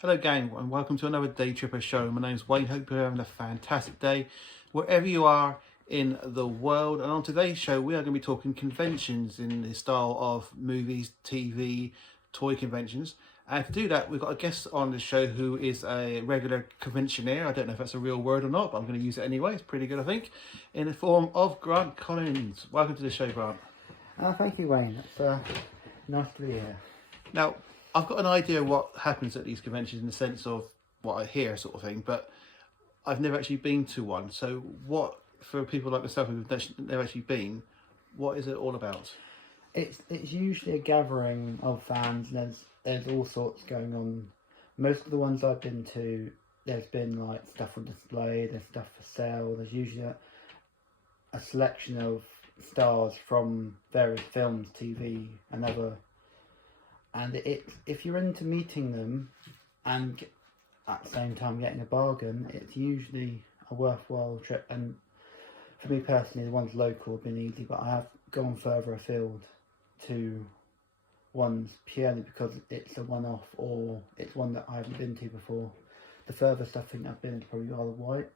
Hello gang and welcome to another DayTripper show. My name is Wayne, hope you're having a fantastic day wherever you are in the world. And on today's show we are going to be talking conventions in the style of movies, TV, toy conventions. And to do that we've got a guest on the show who is a regular conventioneer. I don't know if that's a real word or not, but I'm going to use it anyway. It's pretty good I think. In the form of Grant Collins. Welcome to the show, Grant. Thank you, Wayne. It's nice to be here. Now, I've got an idea of what happens at these conventions in the sense of what I hear sort of thing, but I've never actually been to one. So what, for people like myself who've never actually been, what is it all about? It's usually a gathering of fans, and there's all sorts going on. Most of the ones I've been to, there's been like stuff on display, there's stuff for sale, there's usually a selection of stars from various films, TV and other. And if you're into meeting them and at the same time getting a bargain, it's usually a worthwhile trip. And for me personally, the ones local have been easy, but I have gone further afield to ones purely because it's a one-off or it's one that I haven't been to before. The furthest I think I've been is probably Isle of Wight,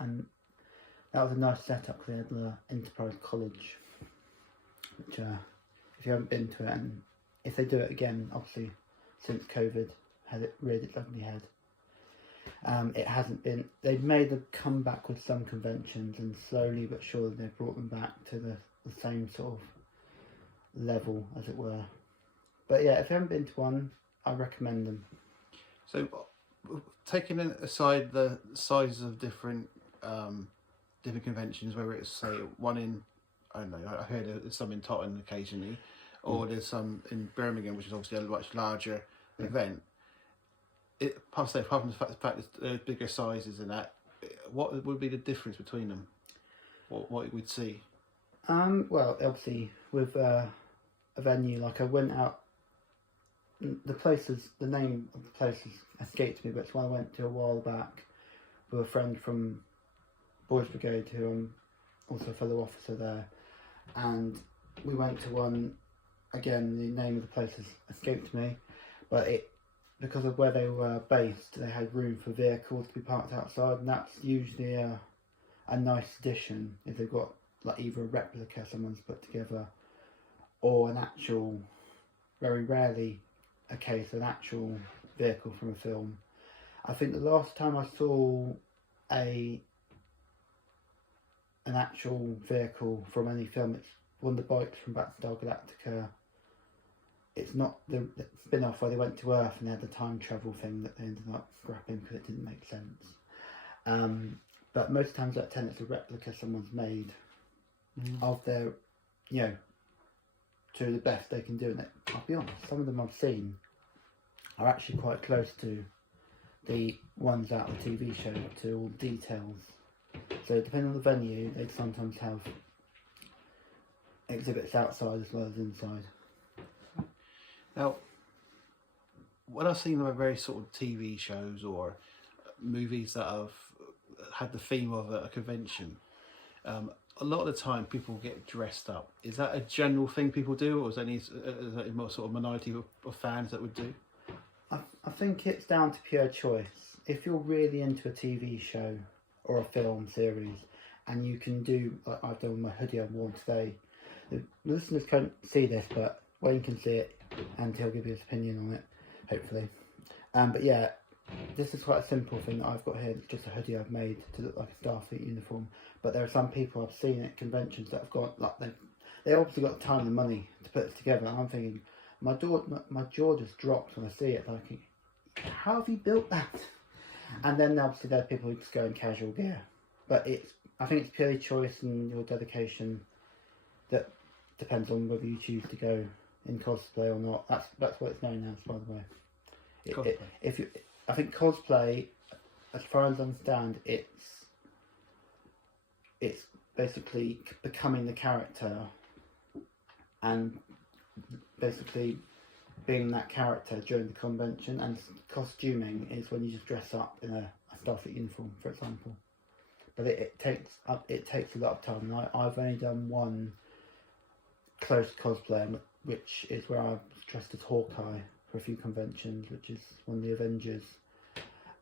and that was a nice setup because they had the Enterprise College, which if you haven't been to it, and if they do it again, obviously since COVID had it reared its ugly head, it hasn't been. They've made a comeback with some conventions, and slowly but surely they've brought them back to the same sort of level, as it were. But yeah, if you haven't been to one, I recommend them. So, taking aside the sizes of different conventions, whether it's say one in, I don't know, I heard there's some in Tottenham occasionally, or there's some in Birmingham, which is obviously a much larger event. Apart from the fact that there's bigger sizes and that, what would be the difference between them? What we'd see? Well, obviously with a venue, like I went out. The name of the place has escaped me, but it's one I went to a while back with a friend from Boys Brigade, who I'm also a fellow officer there, and we went to one. Again, the name of the place has escaped me, but because of where they were based, they had room for vehicles to be parked outside, and that's usually a nice addition if they've got like either a replica someone's put together or an actual, very rarely a case, an actual vehicle from a film. I think the last time I saw an actual vehicle from any film, it's one of the bikes from Battlestar Galactica. It's not the spin-off where they went to Earth and they had the time travel thing that they ended up scrapping because it didn't make sense. But most times at 10 it's a replica someone's made of their, to the best they can do. And I'll be honest, some of them I've seen are actually quite close to the ones out of the TV show, to all details. So depending on the venue, they sometimes have exhibits outside as well as inside. Now, when I've seen the various sort of TV shows or movies that have had the theme of a convention, a lot of the time people get dressed up. Is that a general thing people do, or is that a more sort of minority of fans that would do? I think it's down to pure choice. If you're really into a TV show or a film series, and you can do, like I've done with my hoodie I've worn today, the listeners can't see this, but Wayne can see it, and he'll give you his opinion on it, hopefully. But yeah, this is quite a simple thing that I've got here. It's just a hoodie I've made to look like a Starfleet uniform. But there are some people I've seen at conventions that have got, like, they obviously got the time and money to put this together. And I'm thinking, my jaw just drops when I see it. Like, how have you built that? And then obviously there are people who just go in casual gear. But I think it's purely choice and your dedication that depends on whether you choose to go in cosplay or not. That's what it's known as, by the way. I think cosplay, as far as I understand, it's basically becoming the character and basically being that character during the convention, and costuming is when you just dress up in a Starfleet uniform, for example. But it takes a lot of time. And I've only done one close cosplay, which is where I was dressed as Hawkeye, for a few conventions, which is one of the Avengers.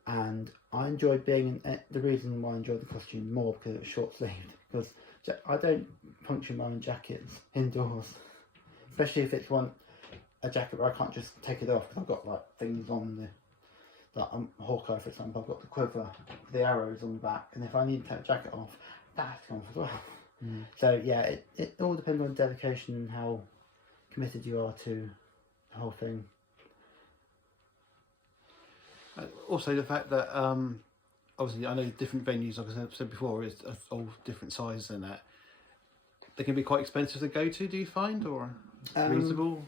And I enjoyed being in, the reason why I enjoyed the costume more because it was short sleeved. Because I don't function my own jackets indoors, especially if it's a jacket where I can't just take it off because I've got like things on the, like Hawkeye for example. I've got the quiver, the arrows on the back, and if I need to take the jacket off, that's gone as well. So yeah, it all depends on dedication and how committed you are to the whole thing. Also, the fact that obviously I know different venues, like I said before, is all different sizes and that they can be quite expensive to go to. Do you find, or reasonable?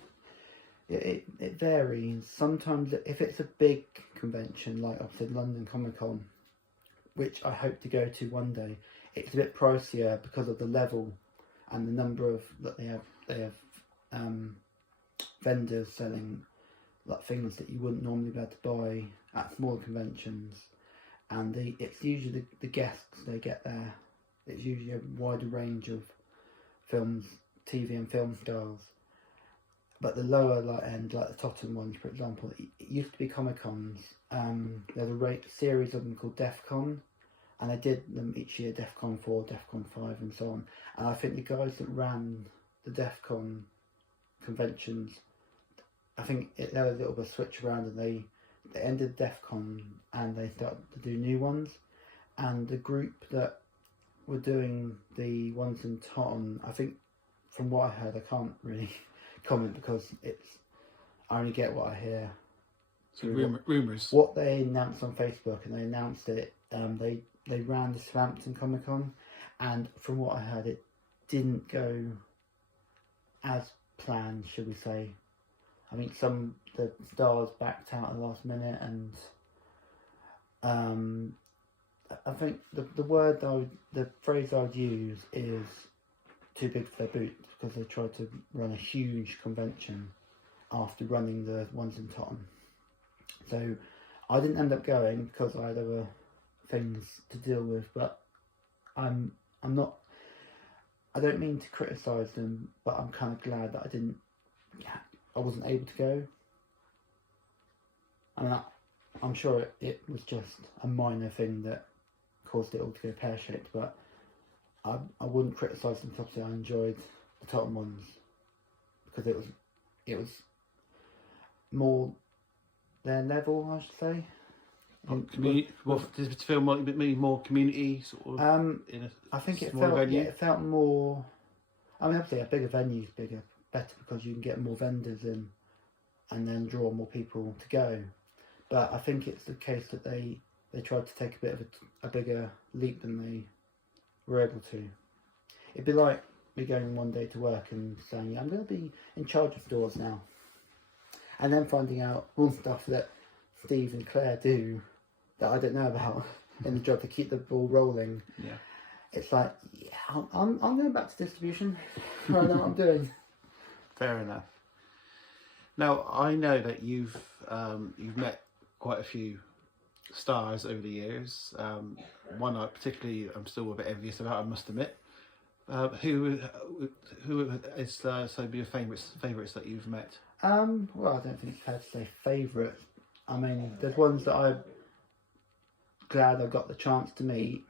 It varies. Sometimes if it's a big convention, like I've said, London Comic Con, which I hope to go to one day, it's a bit pricier because of the level and the number of that they have. They have vendors selling like things that you wouldn't normally be able to buy at smaller conventions, and it's usually the guests they get there. It's usually a wider range of films, TV and film stars. But the lower end, like the Tottenham ones, for example, it used to be Comic Cons. There's a series of them called DEF CON, and they did them each year, DEF CON 4, DEF CON 5 and so on. And I think the guys that ran the DEF CON conventions, I think there was a little bit of a switch around, and they ended DEF CON and they started to do new ones. And the group that were doing the ones in Tottenham, I think from what I heard, I can't really comment because I only get what I hear. So rumours. What they announced on Facebook, and they announced it, they ran the Southampton Comic Con, and from what I heard, it didn't go as planned, should we say. I think the stars backed out at the last minute, and I think the phrase I would use is too big for their boots, because they tried to run a huge convention after running the ones in Tottenham. So I didn't end up going because I had other things to deal with, but I don't mean to criticise them, but I'm kind of glad that I wasn't able to go. I mean, I'm sure it was just a minor thing that caused it all to go pear-shaped, but I wouldn't criticise them because I enjoyed the Tottenham ones because it was more their level, I should say. Does it feel like a bit more community sort of? I think it felt more. I mean, obviously, a bigger venue is better because you can get more vendors in, and then draw more people to go. But I think it's the case that they tried to take a bit of a bigger leap than they were able to. It'd be like me going one day to work and saying, I'm going to be in charge of stores now, and then finding out all stuff that Steve and Claire do that I don't know about in the job to keep the ball rolling. Yeah, it's like, yeah, I'm going back to distribution. I know what I'm doing. Fair enough. Now I know that you've met quite a few stars over the years. One I particularly I'm still a bit envious about, I must admit. Who is some of your favourites that you've met? Well, I don't think it's fair to say favourites. I mean, there's ones that I'm glad I got the chance to meet,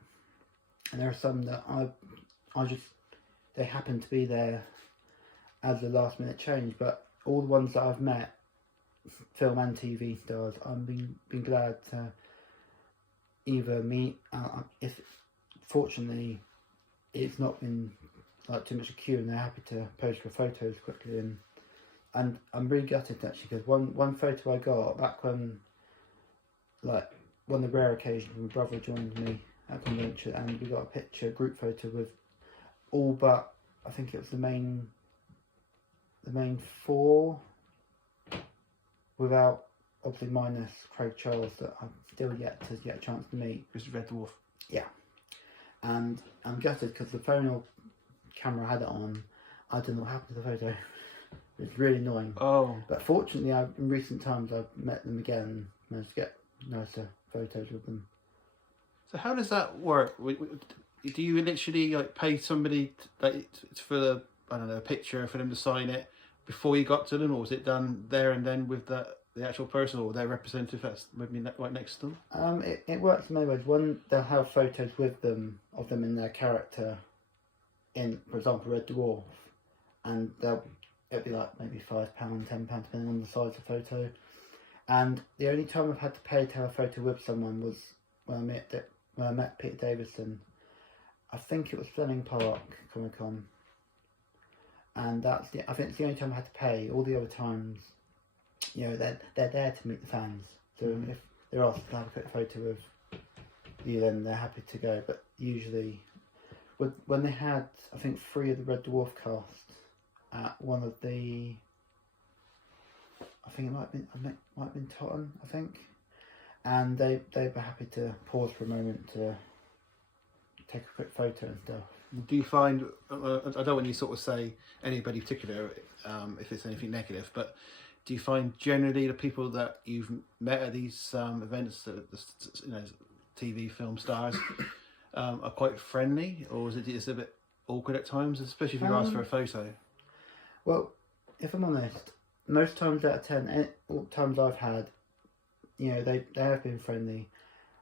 and there are some that they happen to be there as a last minute change. But all the ones that I've met, film and TV stars, I've been glad to either meet. If fortunately it's not been like too much a queue, and they're happy to pose for photos quickly, and I'm really gutted actually because one photo I got back when, like, one of the rare occasions when my brother joined me at convention, and we got a group photo with all but I think it was the main four, without obviously minus Craig Charles that I've still yet to get a chance to meet. Mr. Red Dwarf. Yeah, and I'm gutted because the phone or camera I had it on, I don't know what happened to the photo. It's really annoying. Oh. But fortunately, in recent times, I've met them again, managed to get nicer photos with them. So how does that work? Do you literally like pay somebody for a picture for them to sign it before you got to them, or was it done there and then with that the actual person or their representative that's maybe right next to them? It works in many ways. One, they'll have photos with them of them in their character in, for example, Red Dwarf, and it'll be like maybe £5, £10, depending on the size of the photo. And the only time I've had to pay to have a photo with someone was when I met Peter Davison. I think it was Fleming Park Comic Con, and I think it's the only time I had to pay. All the other times, you know, they're there to meet the fans. So if they're asked to have a quick photo with you, then they're happy to go. But usually, when they had, I think, 3 of the Red Dwarf cast at one of the, I think it might have been Tottenham, I think, and they were happy to pause for a moment to take a quick photo and stuff. Do you find, I don't want you to sort of say anybody particular if it's anything negative, but do you find generally the people that you've met at these events, you know, TV film stars, are quite friendly, or is it just a bit awkward at times, especially if you ask for a photo? Well, if I'm honest, most times out of 10, all times I've had, you know, they have been friendly,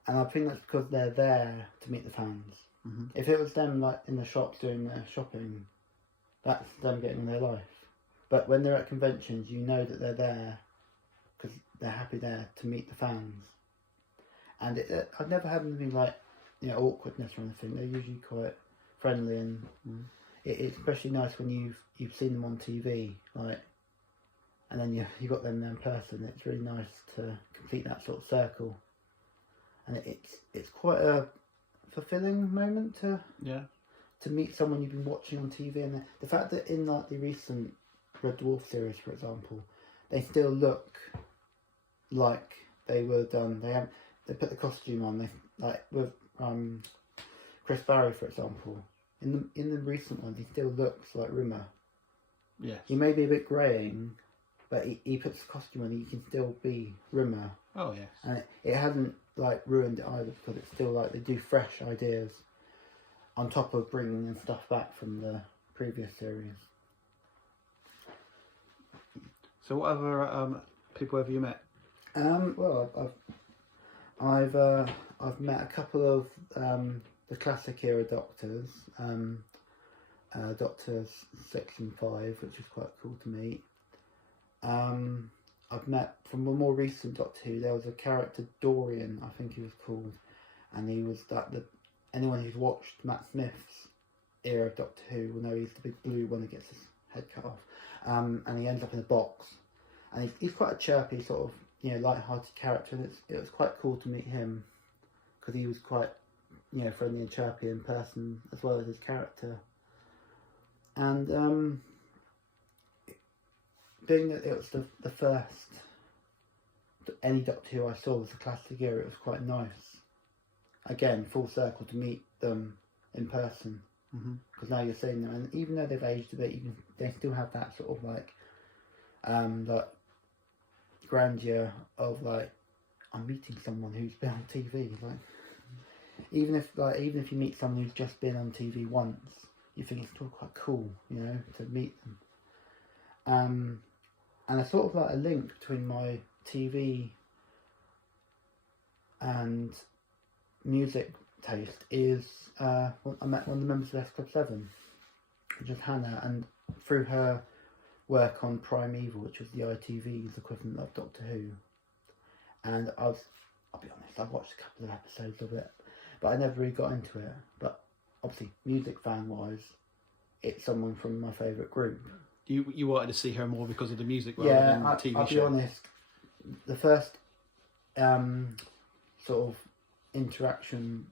and I think that's because they're there to meet the fans. Mm-hmm. If it was them like in the shops doing their shopping, that's them getting on their life. But when they're at conventions, you know that they're there because they're happy there to meet the fans. And I've never had anything like, you know, awkwardness or anything. They're usually quite friendly, and it's especially nice when you've seen them on TV, like, and then you got them there in person. It's really nice to complete that sort of circle, and it's quite a fulfilling moment to meet someone you've been watching on TV. And the fact that in like the recent Red Dwarf series, for example, they still look like they were done. They put the costume on. They like with Chris Barry, for example. In the recent ones, he still looks like Rimmer. Yes. He may be a bit greying, but he puts the costume on. He can still be Rimmer. Oh yes. And it hasn't like ruined it either, because it's still like they do fresh ideas on top of bringing in stuff back from the previous series. So what other people have you met? Well, I've met a couple of the classic era Doctors, Doctors 6 and 5, which is quite cool to meet. I've met, from a more recent Doctor Who, there was a character, Dorian, I think he was called, and he was anyone who's watched Matt Smith's era of Doctor Who will know he's the big blue one that gets his head cut off, and he ends up in a box, and he's quite a chirpy sort of, you know, light-hearted character, and it was quite cool to meet him, because he was quite, you know, friendly and chirpy in person as well as his character. And being that it was the first any Doctor Who I saw was the classic era, it was quite nice. Again, full circle to meet them in person, because now you're seeing them, and even though they've aged a bit, they still have that sort of like grandeur of like, I'm meeting someone who's been on TV. Like, even if you meet someone who's just been on TV once, you think it's still quite cool, you know, to meet them. And a sort of like a link between my TV and music taste is I met one of the members of S Club 7, which is Hannah, and through her work on Primeval, which was the ITV's equivalent of Doctor Who, and I'll be honest, I've watched a couple of episodes of it, but I never really got into it. But obviously, music fan wise, it's someone from my favourite group. You wanted to see her more because of the music rather than the TV show? I'll be honest, the first sort of interaction,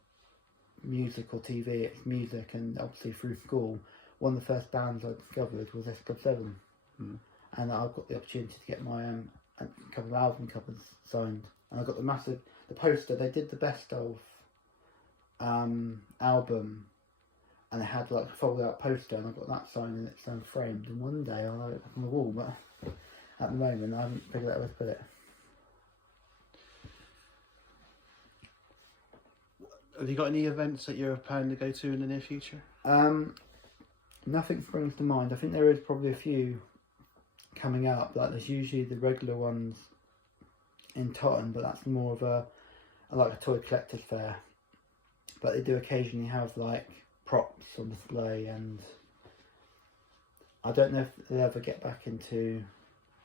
music or TV, it's music, and obviously through school, one of the first bands I discovered was S Club 7. And I got the opportunity to get my a couple of album covers signed, and I got the poster. They did the best of album, and it had like a fold out poster, and I got that signed and it's framed, and one day I'll have it up on the wall, but at the moment I haven't figured out where to put it. Have you got any events that you're planning to go to in the near future? Nothing springs to mind. I think there is probably a few coming up. Like, there's usually the regular ones in Totton, but that's more of a like a toy collector's fair. But they do occasionally have like props on display, and I don't know if they'll ever get back into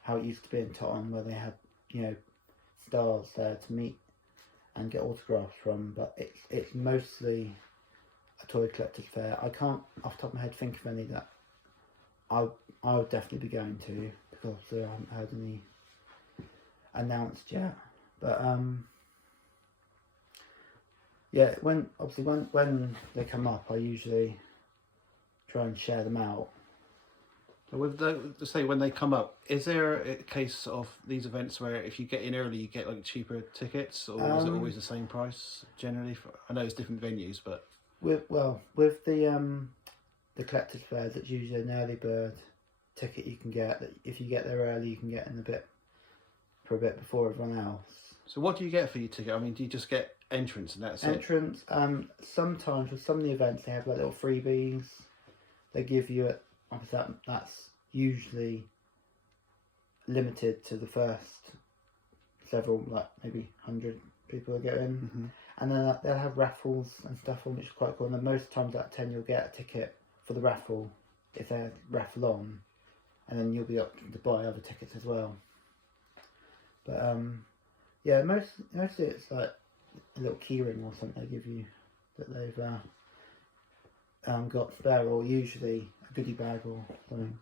how it used to be in Totton, where they had, you know, stars there to meet and get autographs from. But it's mostly a toy collector's fair. I can't off the top of my head think of any that I would definitely be going to, because obviously I haven't heard any announced yet. But yeah, when they come up, I usually try and share them out. So with the say when they come up, is there a case of these events where if you get in early, you get like cheaper tickets, or is it always the same price generally? I know it's different venues, but With the collector's fairs, it's usually an early bird ticket you can get. That if you get there early, you can get in a bit before everyone else. so what do you get for your ticket? I mean, do you just get entrance and that's Entrance. Sometimes with some of the events they have like little freebies. They give you it. That's usually limited to the first several, like maybe 100 people that get in. Mm-hmm. And then they'll have raffles and stuff on, which is quite cool. And then most times out of 10 you'll get a ticket for the raffle if they raffle on, and then you'll be up to buy other tickets as well. But yeah, mostly it's like a little keyring or something they give you that they've got spare, or usually a goodie bag or something.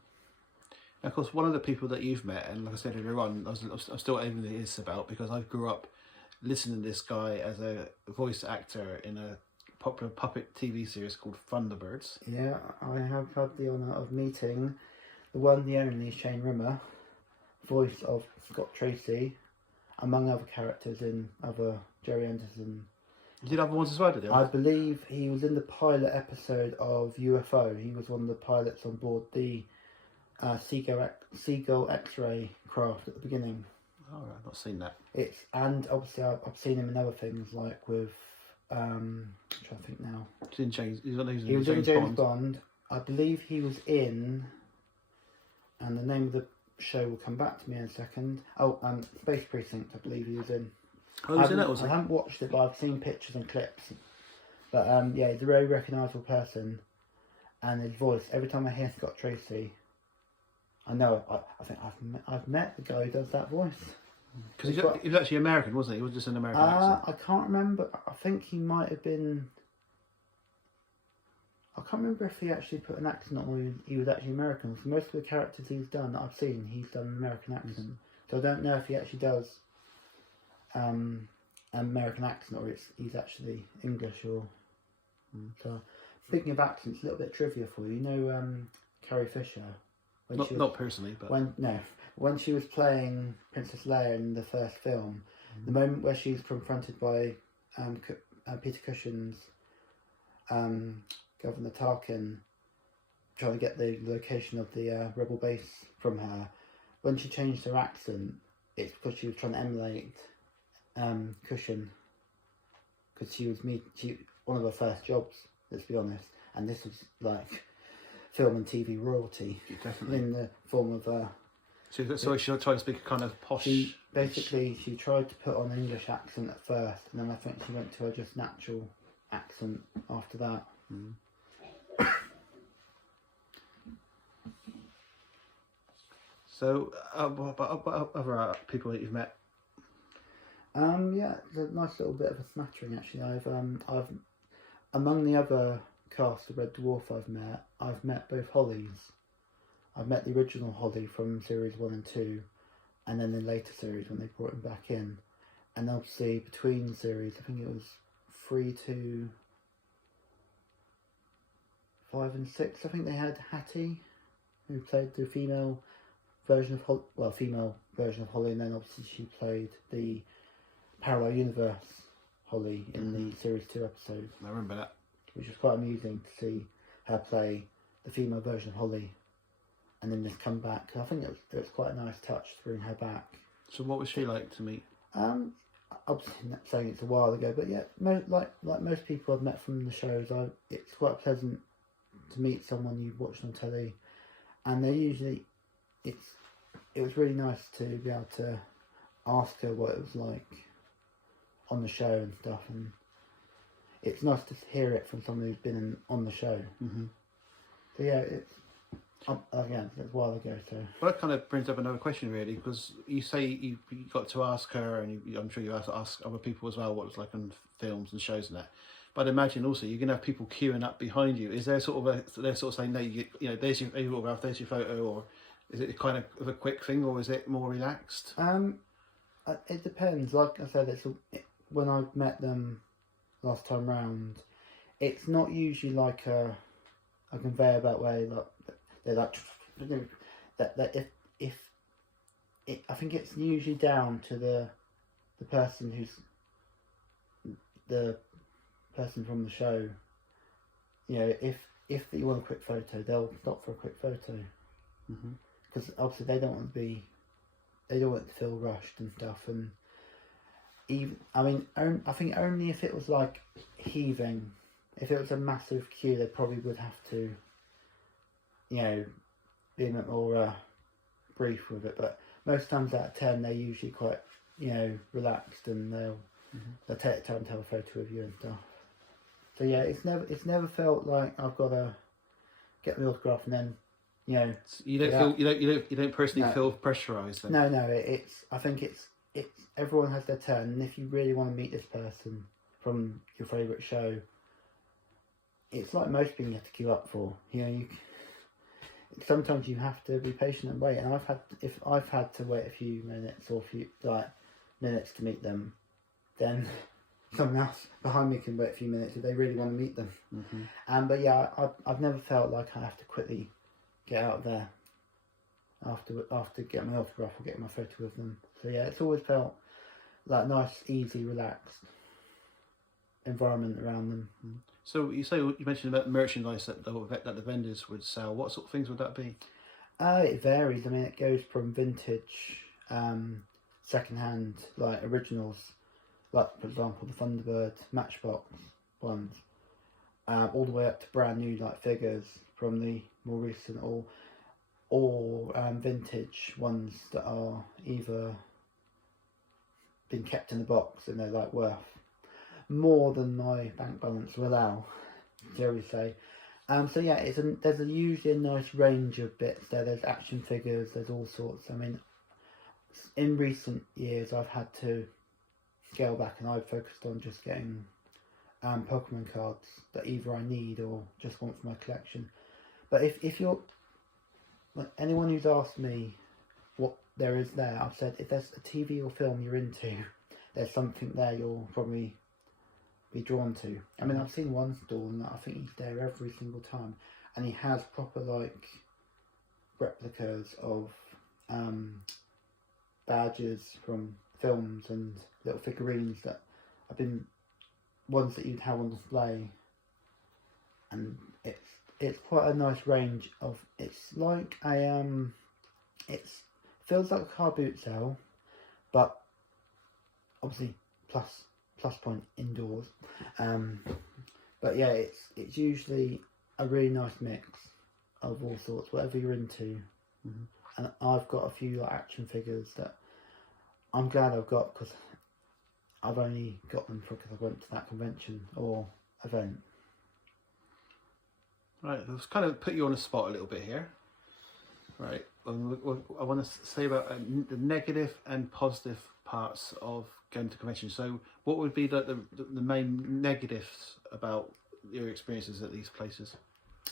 Of course, one of the people that you've met, and like I said earlier on, I'm still aiming this about, because I grew up listening to this guy as a voice actor in a popular puppet TV series called Thunderbirds. Yeah, I have had the honour of meeting the one, the only Shane Rimmer, voice of Scott Tracy, among other characters in other Jerry Anderson. You did other ones as well, did you? I believe he was in the pilot episode of UFO. He was one of the pilots on board the Seagull X-ray craft at the beginning. Oh, I've not seen that. And obviously I've seen him in other things, like with I'm trying to think now. He was in James Bond. I believe he was in, and the name of the show will come back to me in a second. Space Precinct, I believe he was in. Oh, he was in that, was I he? haven't watched it, but I've seen pictures and clips. But yeah, he's a very recognisable person, and his voice. Every time I hear Scott Tracy, I know. I think I've met the guy who does that voice. Because he was actually American, wasn't he? He was just an American accent. I can't remember. I think he might have been. I can't remember if he actually put an accent on, or he was actually American. So most of the characters he's done that I've seen, he's done an American accent. So I don't know if he actually does an American accent, or he's actually English. Or so. Speaking of accents, a little bit of trivia for you. You know, Carrie Fisher. Not personally, but when she was playing Princess Leia in the first film, the moment where she's confronted by Peter Cushing's Governor Tarkin, trying to get the location of the rebel base from her, when she changed her accent, it's because she was trying to emulate Cushing, because she one of her first jobs, let's be honest, and this was like film and TV royalty. Definitely. In the form of so she tried to speak a kind of posh. She tried to put on an English accent at first, and then I think she went to a just natural accent after that. So, about other people that you've met? Yeah, there's a nice little bit of a smattering actually. I've among the other cast of Red Dwarf I've met both Hollies. I've met the original Holly from series 1 and 2, and then the later series when they brought him back in. And obviously between series, I think it was 3 to 5 and 6, I think they had Hattie, who played the female version of Holly, and then obviously she played the parallel universe Holly in the series 2 episode. I remember that. Which was quite amusing to see her play the female version of Holly, and then just come back. I think it was quite a nice touch to bring her back. So what was she like to meet? Obviously not saying it's a while ago, but yeah, like most people I've met from the shows, it's quite pleasant to meet someone you've watched on telly, and they usually it was really nice to be able to ask her what it was like on the show and stuff, and it's nice to hear it from someone who's been on the show. Mm-hmm. So yeah, it's again, it's a while ago. So Well, that kind of brings up another question, really, because you say you got to ask her, and I'm sure you have to ask other people as well what it's like on films and shows and that. But I imagine also you're going to have people queuing up behind you. Is there sort of they're sort of saying, no, you know, there's your autograph, there's your photo, or is it kind of a quick thing, or is it more relaxed? It depends. Like I said, when I met them last time round, it's not usually like a conveyor belt way. Like they're like that. If it, I think it's usually down to the person who's the person from the show. You know, if you want a quick photo, they'll stop for a quick photo, because obviously they don't want to feel rushed and stuff. And even, I mean, I think only if it was like heaving, if it was a massive queue, they probably would have to, you know, be a bit more brief with it. But most times out of 10, they're usually quite, you know, relaxed, and they'll take the time to have a photo of you and stuff. So yeah, it's never felt like I've got to get my autograph and then, you know. You don't feel you don't personally feel pressurised then? No. I think it's everyone has their turn, and if you really want to meet this person from your favourite show, it's like most people you have to queue up for. You know, sometimes you have to be patient and wait. And I've had to wait a few minutes or minutes to meet them, then someone else behind me can wait a few minutes if they really want to meet them. But yeah, I've never felt like I have to quickly get out of there after getting my autograph or getting my photo with them. So yeah, it's always felt like nice, easy, relaxed environment around them. So you mentioned about merchandise that the vendors would sell. What sort of things would that be? It varies. I mean, it goes from vintage, second-hand, like originals, like for example the Thunderbird Matchbox ones, all the way up to brand new like figures from the more recent, or vintage ones that are either been kept in the box and they're like worth more than my bank balance will allow, shall we say. So yeah, there's usually a nice range of bits there. There's action figures, there's all sorts. I mean, in recent years I've had to scale back, and I've focused on just getting Pokemon cards that either I need or just want for my collection. But if you're, like, anyone who's asked me what there is there, I've said if there's a TV or film you're into, there's something there you'll probably be drawn to. I mean, I've seen one stall and I think he's there every single time, and he has proper like replicas of badges from films and little figurines that have been ones that you'd have on display, and it's quite a nice range of. It's like it feels like a car boot sale, but obviously plus point indoors. But yeah, it's usually a really nice mix of all sorts, whatever you're into. And I've got a few like action figures that I'm glad I've got, because I've only got them because I went to that convention or event. Right, let's kind of put you on the spot a little bit here. Right, I want to say about the negative and positive parts of going to conventions. So what would be the main negatives about your experiences at these places?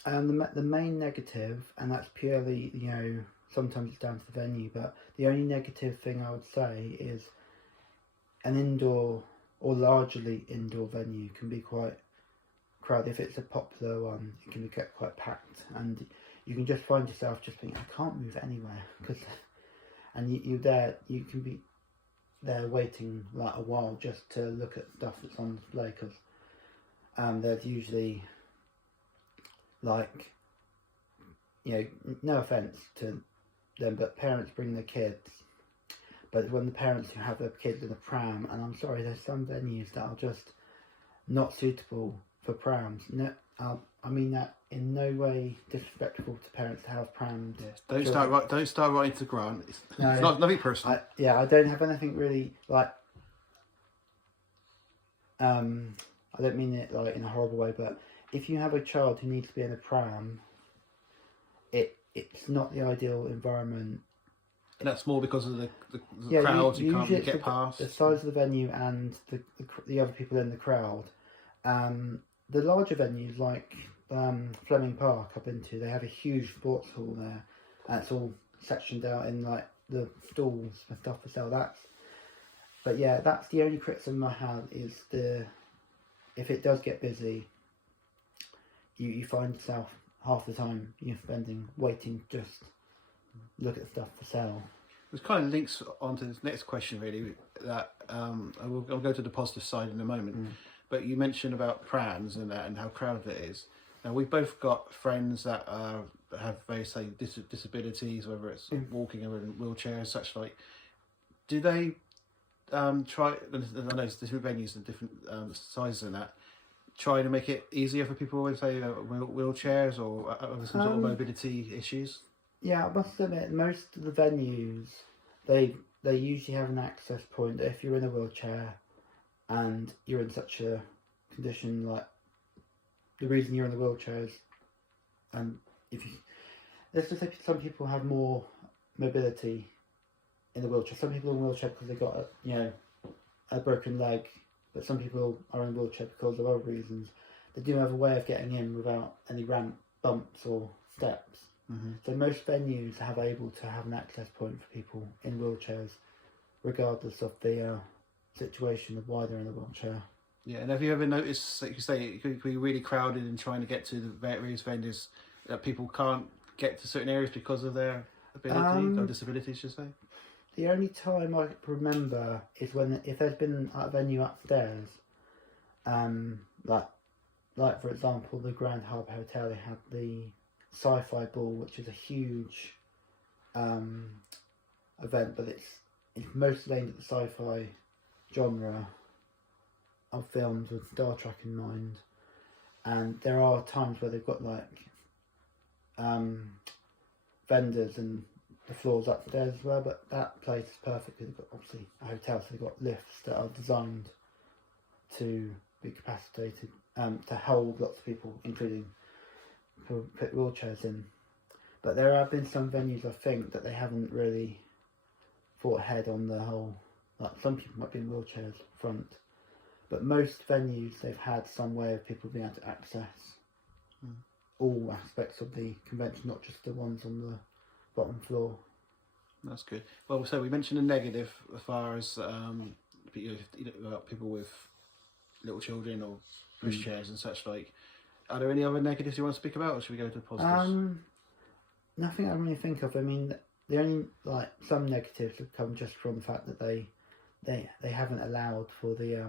The main negative, and that's purely, you know, sometimes it's down to the venue, but the only negative thing I would say is an indoor or largely indoor venue can be quite crowded. If it's a popular one, it can get quite packed, and you can just find yourself just thinking, I can't move anywhere, and you can be there waiting like a while just to look at stuff that's on display, because there's usually, like, you know, no offence to them, but parents bring their kids, but when the parents who have their kids in a pram, and I'm sorry, there's some venues that are just not suitable for prams. No, I mean that in no way disrespectful to parents to have prams. Yes. Don't start writing to Grant. It's No. not nothing personal. I don't have anything really like. I don't mean it like in a horrible way, but if you have a child who needs to be in a pram, it's not the ideal environment. And that's more because of the crowds you can't get past. The size of the venue and the other people in the crowd. The larger venues like Fleming Park I've been to, they have a huge sports hall there, and it's all sectioned out in like the stalls and stuff for sale. But yeah, that's the only criticism I have is if it does get busy, you find yourself half the time you're spending waiting just look at stuff for sale. Which kind of links onto this next question, really. That I'll go to the positive side in a moment. But you mentioned about prams and that and how crowded it is. Now we've both got friends that have various disabilities, whether it's walking or in wheelchairs, such like. Do they try? I know there's different venues and different sizes and that. Try to make it easier for people with say wheelchairs or some sort of mobility issues. Yeah, I must admit, most of the venues they usually have an access point. If you're in a wheelchair and you're in such a condition, like the reason you're in the wheelchair is, and if you let's just say some people have more mobility in the wheelchair. Some people are in a wheelchair because they've got a broken leg. But some people are in a wheelchair because of other reasons. They do have a way of getting in without any ramp, bumps or steps. So most venues have able to have an access point for people in wheelchairs, regardless of the situation of why they're in a wheelchair. Yeah, and have you ever noticed, like you say, it could be really crowded and trying to get to the various venues that people can't get to certain areas because of their ability or disability, should I say? The only time I remember is if there's been a venue upstairs, like for example the Grand Harbour Hotel, they had the Sci-Fi Ball, which is a huge event, but it's mostly aimed at the sci-fi genre of films with Star Trek in mind, and there are times where they've got like vendors and the floors upstairs as well, but that place is perfect because they've got obviously a hotel, so they've got lifts that are designed to be capacitated to hold lots of people, including people put wheelchairs in. But there have been some venues I think that they haven't really thought ahead on the whole, like some people might be in wheelchairs front, but most venues they've had some way of people being able to access all aspects of the convention, not just the ones on the bottom floor. That's good. Well, so we mentioned a negative as far as people with little children or pushchairs and such like. Are there any other negatives you want to speak about, or should we go to the positives? Nothing I really think of. I mean, the only like some negatives have come just from the fact that they haven't allowed for the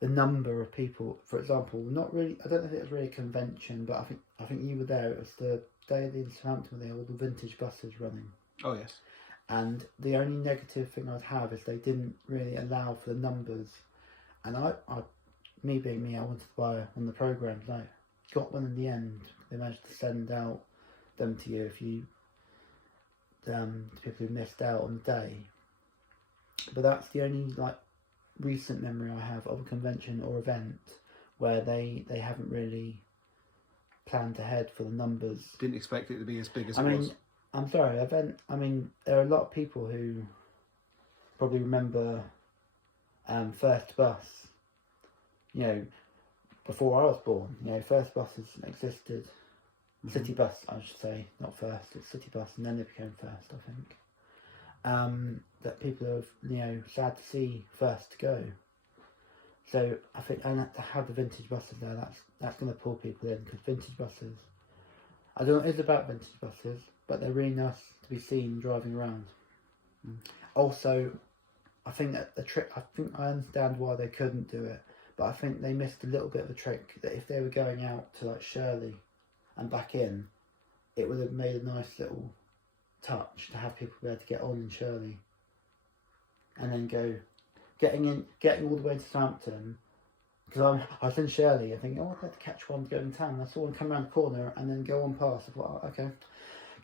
number of people. For example, not really. I don't know if it was really a convention, but I think you were there. It was the day in Southampton when they had all the vintage buses running. Oh yes. And the only negative thing I'd have is they didn't really allow for the numbers. And me being me, I wanted to buy on the programmes. I got one in the end. They managed to send out them to you if you to people who missed out on the day. But that's the only like recent memory I have of a convention or event where they haven't really planned ahead for the numbers. Didn't expect it to be as big as it was. I'm sorry, there are a lot of people who probably remember First Bus, before I was born. First Buses existed. City Bus, I should say, not First, it's City Bus, and then it became First, I think. That people are, sad to see First go. So I think, and to have the vintage buses there, that's going to pull people in, because vintage buses, I don't know what it is about vintage buses, but they're really nice to be seen driving around. Also, I think that I understand why they couldn't do it, but I think they missed a little bit of a trick, that if they were going out to like Shirley and back in, it would have made a nice little touch to have people be able to get on in Shirley and then getting all the way to Southampton Because I was in Shirley, I think, oh, I'd like to catch one to go in town. I saw one come around the corner and then go on past. I thought, oh, okay,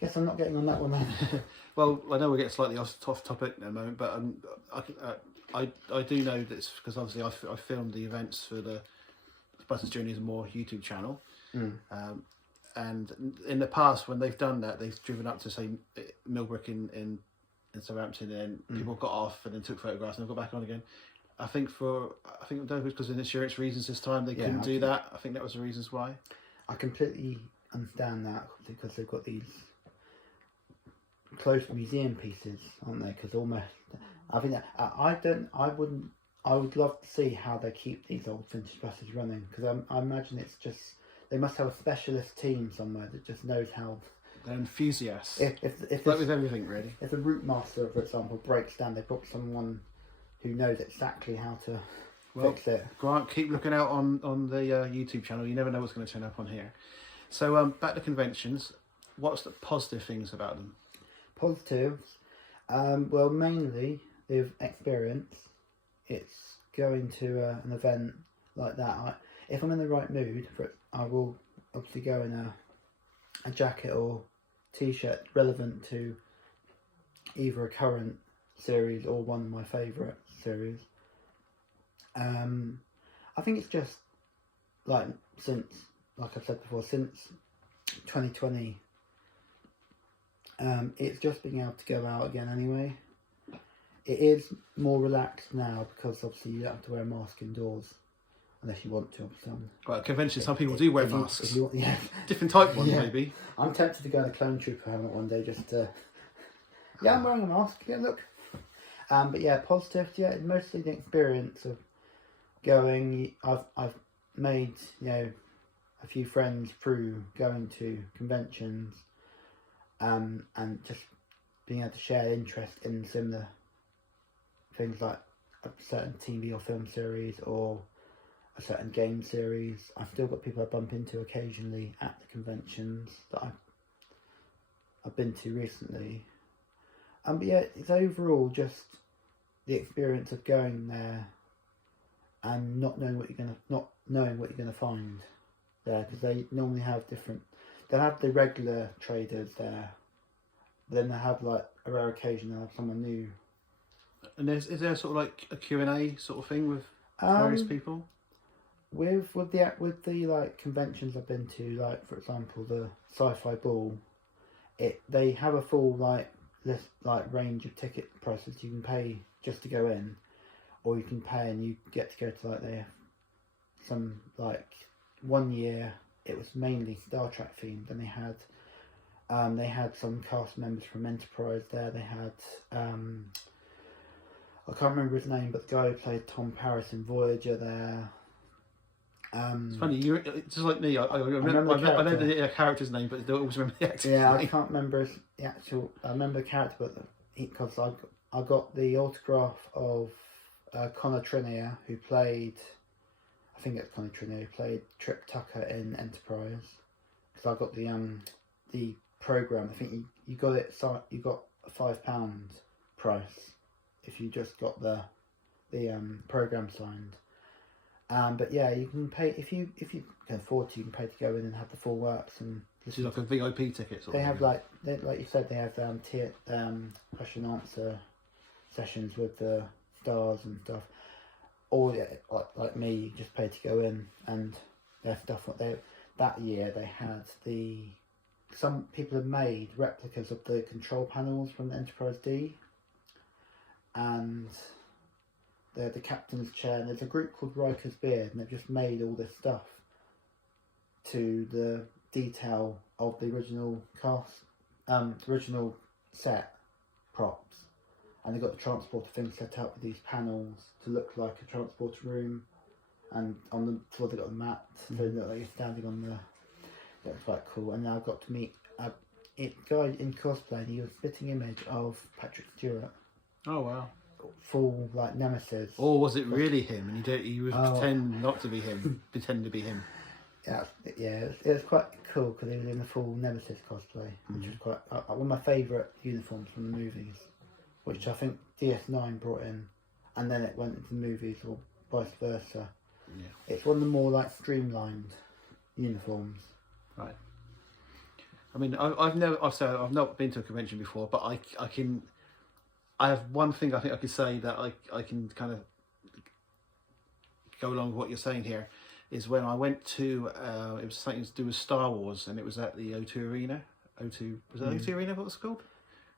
guess I'm not getting on that one then. Well, I know we're getting slightly off topic in a moment, but I do know this because obviously I filmed the events for the Buses Journeys and More YouTube channel. And in the past, when they've done that, they've driven up to, say, Millbrook in Southampton, and people got off and then took photographs and then got back on again. I think it was because of insurance reasons this time they couldn't do that. I think that was the reasons why. I completely understand that because they've got these close museum pieces, aren't they? Because almost, I think that I would love to see how they keep these old vintage buses running, because I imagine it's just, they must have a specialist team somewhere that just knows how. They're enthusiasts. If like with everything, really. If a route master, for example, breaks down, they've got someone who knows exactly how to fix it. Grant, keep looking out on the YouTube channel. You never know what's going to turn up on here. So back to conventions. What's the positive things about them? Positives, well, mainly with experience. It's going to an event like that. If I'm in the right mood for it, I will obviously go in a jacket or t-shirt relevant to either a current series or one of my favourite series. I think it's just like I've said before, since 2020, it's just being able to go out again anyway. It is more relaxed now because obviously you don't have to wear a mask indoors unless you want to. Obviously. Well, at conventions, some people do wear masks. Yeah. Different type ones, maybe. I'm tempted to go in a clone trooper helmet one day just to... Yeah, I'm wearing a mask. Yeah, look. But yeah, positive. Yeah, mostly the experience of going. I've made, you know, a few friends through going to conventions, and just being able to share interest in similar things like a certain TV or film series or a certain game series. I've still got people I bump into occasionally at the conventions that I've been to recently. But yeah, it's overall just the experience of going there and not knowing what you're gonna find there, because they normally have different. They'll have the regular traders there, but then they have like a rare occasion they'll have someone new. And is there sort of like a Q&A sort of thing with various people? With the like conventions I've been to, like for example the Sci-Fi Ball, they have a full like list, like range of ticket prices. You can pay just to go in, or you can pay and you get to go to like some like 1 year it was mainly Star Trek themed, and they had some cast members from Enterprise there. They had I can't remember his name, but the guy who played Tom Paris in Voyager there. It's funny, you're just like me. I know the character's name, but I don't always remember the actor's name. I can't remember the actual. I remember the character, but because I got the autograph of Connor Trinneer, who played. I think it's Connor Trinneer who played Trip Tucker in Enterprise. Because I got the program. I think you got it. You got a £5 price if you just got the program signed. But yeah, you can pay if you can afford to. You can pay to go in and have the full works, and this is like a VIP ticket. They have like you said, they have question and answer sessions with the stars and stuff. Or yeah, like me, you just pay to go in, and their stuff. That year they had some people have made replicas of the control panels from the Enterprise D, and the captain's chair, and there's a group called Riker's Beard, and they've just made all this stuff to the detail of the original original set props, and they've got the transporter thing set up with these panels to look like a transporter room, and on the floor they've got the mat, so they look like you're standing on the. That's quite cool. And now I've got to meet a guy in cosplay, and he was a spitting image of Patrick Stewart. Oh wow. Full like nemesis. Or was it really him? And you would pretend not to be him, pretend to be him. Yeah, it was quite cool because he was in the full nemesis cosplay, which was quite one of my favourite uniforms from the movies, which I think DS9 brought in, and then it went into the movies or vice versa. Yeah. It's one of the more like streamlined uniforms. Right. I mean, I've not been to a convention before, but I have one thing I think I could say that I can kind of go along with what you're saying here, is when I went to it was something to do with Star Wars, and it was at the O2 Arena. Was it O2 Arena? What was it called?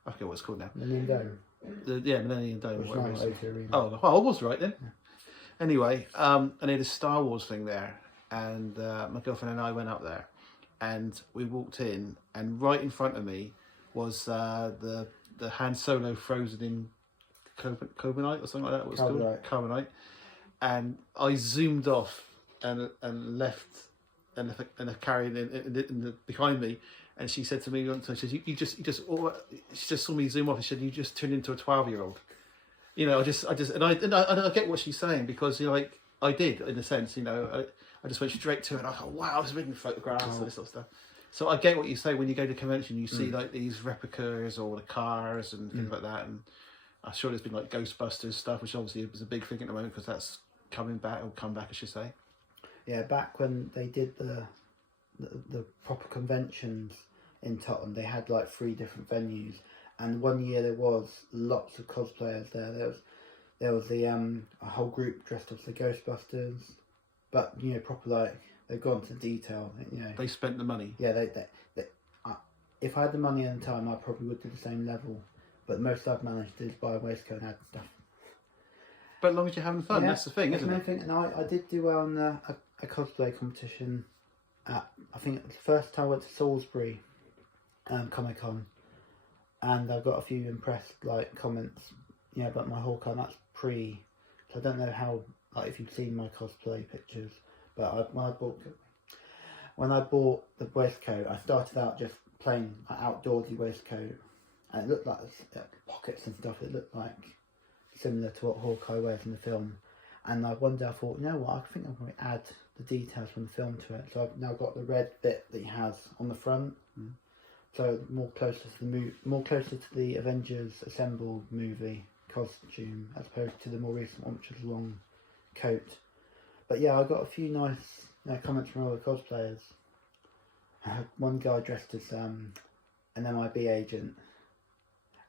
I forget what it's called now. Millennium Dome. Millennium Dome. Which Whatever is it is. O2 Arena. Oh, well, I was right then. Yeah. Anyway, and they had a Star Wars thing there, and my girlfriend and I went up there, and we walked in, and right in front of me was the Han Solo frozen in carbonite or something like that. What's called carbonite, and I zoomed off and left and carried in behind me. And she said to me, she said, she just saw me zoom off and she said, you just turned into a 12-year-old. You know, I get what she's saying, because, you know, like, I did, in a sense, you know, I just went straight to it, and I thought, wow, I was making photographs and this sort of stuff. So I get what you say. When you go to convention, you see, like, these replicas or the cars and things like that, and I'm sure there's been, like, Ghostbusters stuff, which obviously is a big thing at the moment, because that's coming back, or come back, I should say. Yeah, back when they did the proper conventions in Tottenham, they had like 3 different venues, and one year there was lots of cosplayers there. There was the a whole group dressed up as the Ghostbusters, but, you know, proper, like, they've gone to detail. You know, they spent the money. Yeah, they if I had the money and the time, I probably would do the same level. But most I've managed to do is buy a waistcoat and add stuff. But as long as you're having fun, yeah, that's the thing, isn't it? And I did do well in a cosplay competition at, I think the first time I went to Salisbury Comic Con, and I got a few impressed, like, comments, you know, about my Hawkeye. That's pre, so I don't know how, like, if you've seen my cosplay pictures, but when I bought the waistcoat, I started out just plain, like, outdoorsy waistcoat, and it looked like pockets and stuff. It looked like similar to what Hawkeye wears in the film. And one day I thought, you know what, I think I'm going to add the details from the film to it. So I've now got the red bit that he has on the front. So more closer to the Avengers Assemble movie costume, as opposed to the more recent one, which was a long coat. But yeah, I got a few nice comments from other cosplayers. One guy dressed as an MIB agent,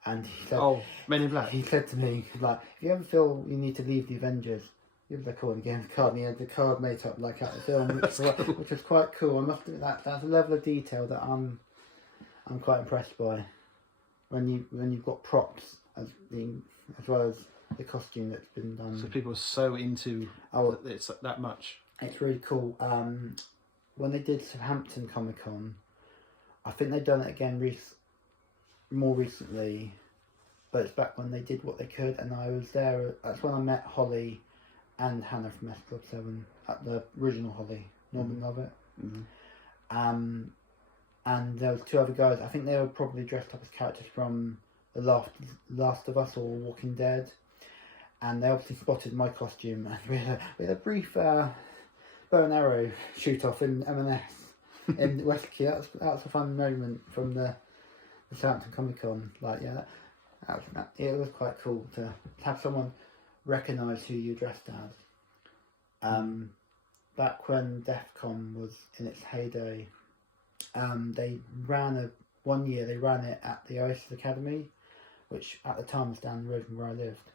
and he said, "Oh, Men in Black." He said to me, like, if you ever feel you need to leave the Avengers, give the call and get the card. And he had the card made up like at the film, which was quite cool. I must admit that's a level of detail that I'm quite impressed by. When you've got props as well as the costume that's been done. So people are so into it's that much. It's really cool. When they did Southampton Comic Con, I think they've done it again more recently, but it's back when they did what they could, and I was there. That's when I met Holly and Hannah from S Club 7 at the original Holly, Norman Lovett. And there was 2 other guys. I think they were probably dressed up as characters from The Last of Us or Walking Dead, and they obviously spotted my costume, and we had a brief bow and arrow shoot off in M&S in West Key. That was a fun moment from the Southampton Comic Con. Like, yeah, it was quite cool to have someone recognise who you dressed as. Back when DEF CON was in its heyday, they ran it at the Oasis Academy, which at the time was down the road from where I lived.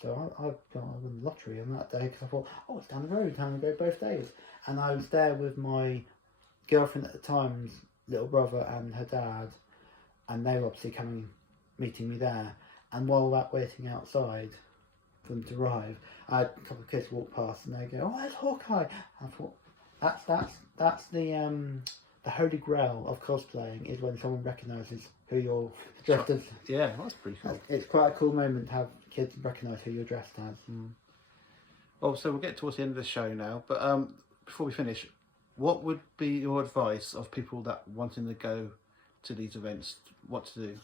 So I won the lottery on that day, because I thought, oh, it's down the road, I'm going to go both days. And I was there with my girlfriend at the time's little brother and her dad, and they were obviously meeting me there. And while we're waiting outside for them to arrive, I had a couple of kids walk past, and they go, "Oh, there's Hawkeye." I thought, that's the holy grail of cosplaying, is when someone recognises who you're dressed as. Yeah, that's pretty cool. It's quite a cool moment to have kids recognise who you're dressed as. Well, so we'll get towards the end of the show now, but before we finish, what would be your advice of people that wanting to go to these events, what to do?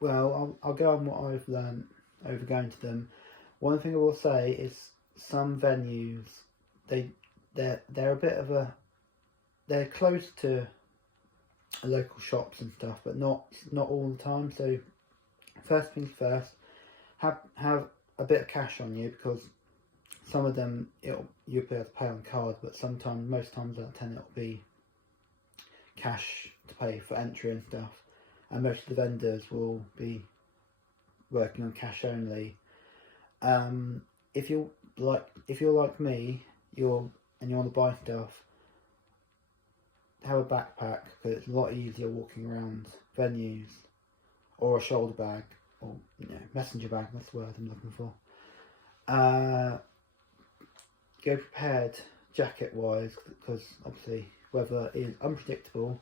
Well, I'll go on what I've learned over going to them. One thing I will say is some venues, they're a bit of they're close to local shops and stuff, but not all the time. So first things first, have a bit of cash on you, because some of them you'll be able to pay on card, but most times out of 10 it'll be cash to pay for entry and stuff, and most of the vendors will be working on cash only. If you're like me, you want to buy stuff, have a backpack, because it's a lot easier walking around venues, or a shoulder bag, or messenger bag. That's the word I'm looking for. Go prepared jacket wise, because obviously weather is unpredictable,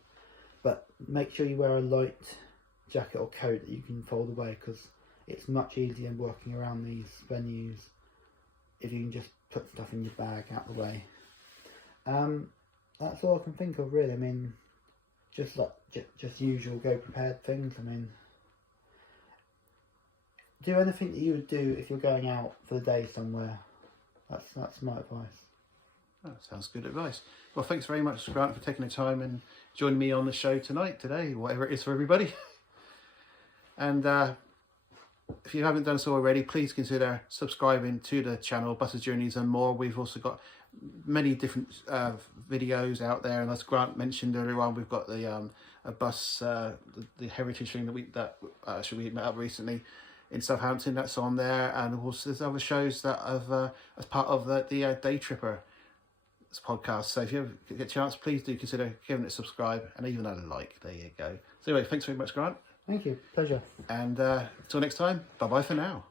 but make sure you wear a light jacket or coat that you can fold away, because it's much easier working around these venues if you can just put stuff in your bag out the way. That's all I can think of, really. I mean, just usual go prepared things. I mean, do anything that you would do if you're going out for the day somewhere. That's my advice. That sounds good advice. Well, thanks very much, Grant, for taking the time and joining me on the show today, whatever it is for everybody. And if you haven't done so already, please consider subscribing to the channel, Buses, Journeys and More. We've also got many different videos out there, and as Grant mentioned earlier on, we've got the a bus, the heritage thing that we met up recently in Southampton. That's on there, and also there's other shows that have as part of the DayTripper podcast. So if you ever get a chance, please do consider giving it a subscribe and even a like. There you go. So anyway, thanks very much, Grant. Thank you. Pleasure. And until next time, bye bye for now.